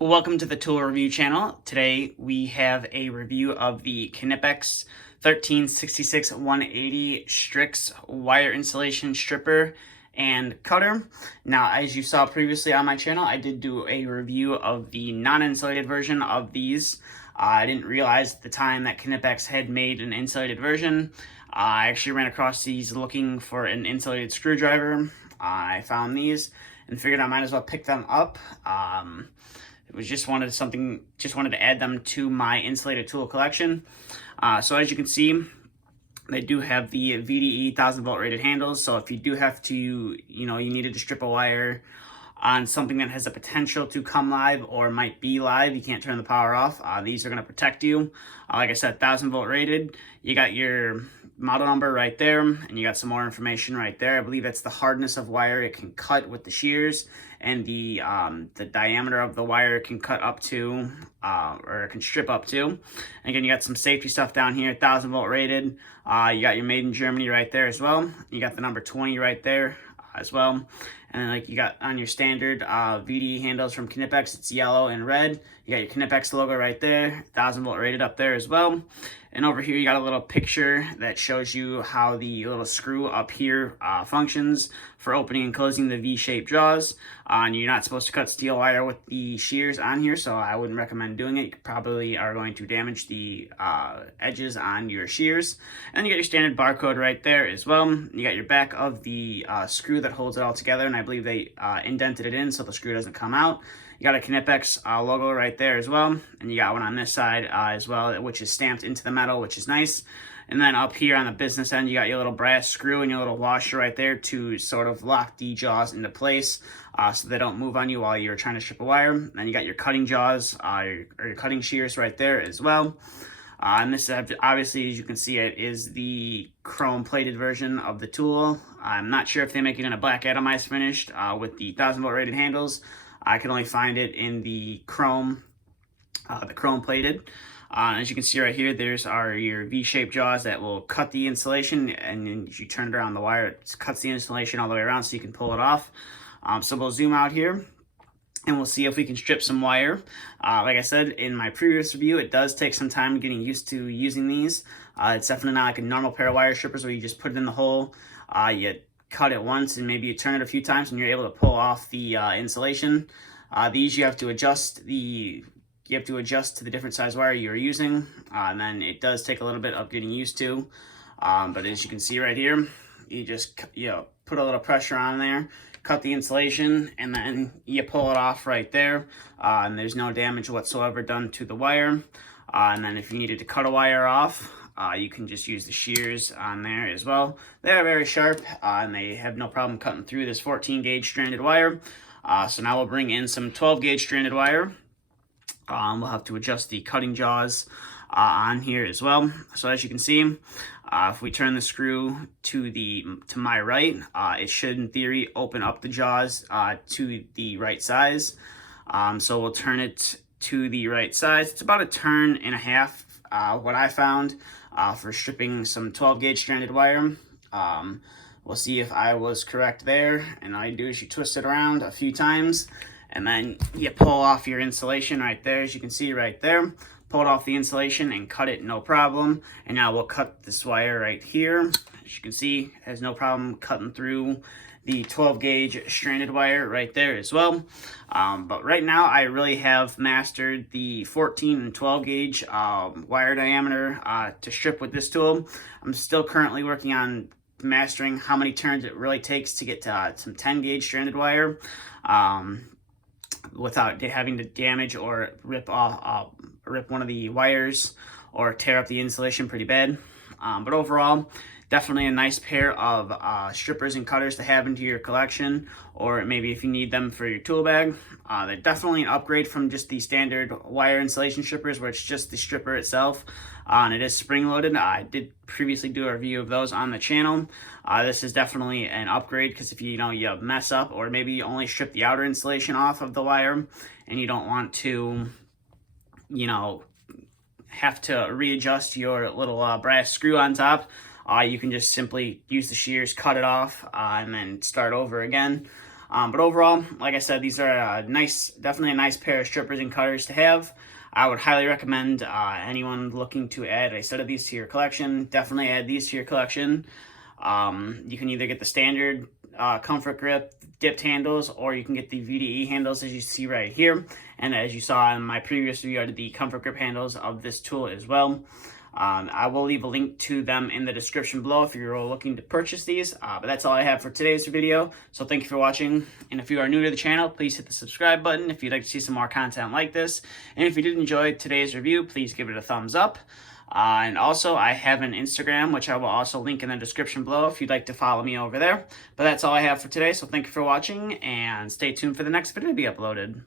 Welcome to the Tool Review channel. Today we have a review of the Knipex 1366-180 StriX wire insulation stripper and cutter. Now, as you saw previously on my channel, I did do a review of the non-insulated version of these. I didn't realize at the time that Knipex had made an insulated version. I actually ran across these looking for an insulated screwdriver. I found these and figured I might as well pick them up. It was just wanted to add them to my insulated tool collection. So as you can see, they do have the VDE 1000-volt rated handles. So if you do have to, you needed to strip a wire on something that has the potential to come live or might be live, you can't turn the power off. These are going to protect you. Like I said, 1000-volt rated. You got your model number right there, and you got some more information right there. I believe that's the hardness of wire it can cut with the shears, and the diameter of the wire it can cut up to, or it can strip up to. And again, you got some safety stuff down here, 1000-volt rated. You got your made in Germany right there as well. You got the number 20 right there as well. And then like you got on your standard VDE handles from Knipex, it's yellow and red. You got your Knipex logo right there, 1000-volt rated up there as well. And over here you got a little picture that shows you how the little screw up here functions for opening and closing the V-shaped jaws. And you're not supposed to cut steel wire with the shears on here, so I wouldn't recommend doing it. You probably are going to damage the edges on your shears. And you got your standard barcode right there as well. You got your back of the screw that holds it all together, and I believe they indented it in so the screw doesn't come out. You got a Knipex logo right there as well, and you got one on this side as well, which is stamped into the metal, which is nice. And then up here on the business end, you got your little brass screw and your little washer right there to sort of lock the jaws into place so they don't move on you while you're trying to strip a wire. And then you got your cutting jaws, or your cutting shears right there as well. And this, obviously, as you can see, it is the chrome-plated version of the tool. I'm not sure if they make it in a black atomized finish with the 1000-volt rated handles. I can only find it in the chrome plated. As you can see right here, there's your V-shaped jaws that will cut the insulation, and then if you turn it around the wire, it cuts the insulation all the way around so you can pull it off. So we'll zoom out here, and we'll see if we can strip some wire. Like I said in my previous review, it does take some time getting used to using these. It's definitely not like a normal pair of wire strippers where you just put it in the hole, you cut it once, and maybe you turn it a few times and you're able to pull off the insulation. These you have to adjust to the different size wire you're using, and then it does take a little bit of getting used to. But as you can see right here, you just put a little pressure on there, cut the insulation, and then you pull it off right there, and there's no damage whatsoever done to the wire. And then if you needed to cut a wire off, you can just use the shears on there as well. They are very sharp, and they have no problem cutting through this 14 gauge stranded wire. So now we'll bring in some 12 gauge stranded wire. We'll have to adjust the cutting jaws on here as well. So as you can see, if we turn the screw to my right, it should in theory open up the jaws to the right size. So we'll turn it to the right size. It's about a turn and a half, what I found for stripping some 12 gauge stranded wire. We'll see if I was correct there, and all you do is you twist it around a few times, and then you pull off your insulation right there, as you can see right there. Pull it off the insulation and cut it, no problem. And now we'll cut this wire right here. As you can see, it has no problem cutting through the 12 gauge stranded wire right there as well. But right now I really have mastered the 14 and 12 gauge wire diameter to strip with this tool. I'm still currently working on mastering how many turns it really takes to get to some 10 gauge stranded wire without having to damage or rip one of the wires or tear up the insulation pretty bad. But overall, definitely a nice pair of strippers and cutters to have into your collection, or maybe if you need them for your tool bag. They're definitely an upgrade from just the standard wire insulation strippers, where it's just the stripper itself, and it is spring-loaded. I did previously do a review of those on the channel. This is definitely an upgrade, because if you mess up, or maybe you only strip the outer insulation off of the wire, and you don't want to, have to readjust your little brass screw on top, you can just simply use the shears, cut it off, and then start over again. But overall, like I said, these are definitely a nice pair of strippers and cutters to have. I would highly recommend anyone looking to add a set of these to your collection. Definitely add these to your collection. You can either get the standard comfort grip dipped handles, or you can get the VDE handles as you see right here. And as you saw in my previous video, I did the comfort grip handles of this tool as well. I will leave a link to them in the description below if you're looking to purchase these. But that's all I have for today's video. So thank you for watching. And if you are new to the channel, please hit the subscribe button if you'd like to see some more content like this. And if you did enjoy today's review, please give it a thumbs up. And also, I have an Instagram, which I will also link in the description below if you'd like to follow me over there. But that's all I have for today. So thank you for watching, and stay tuned for the next video to be uploaded.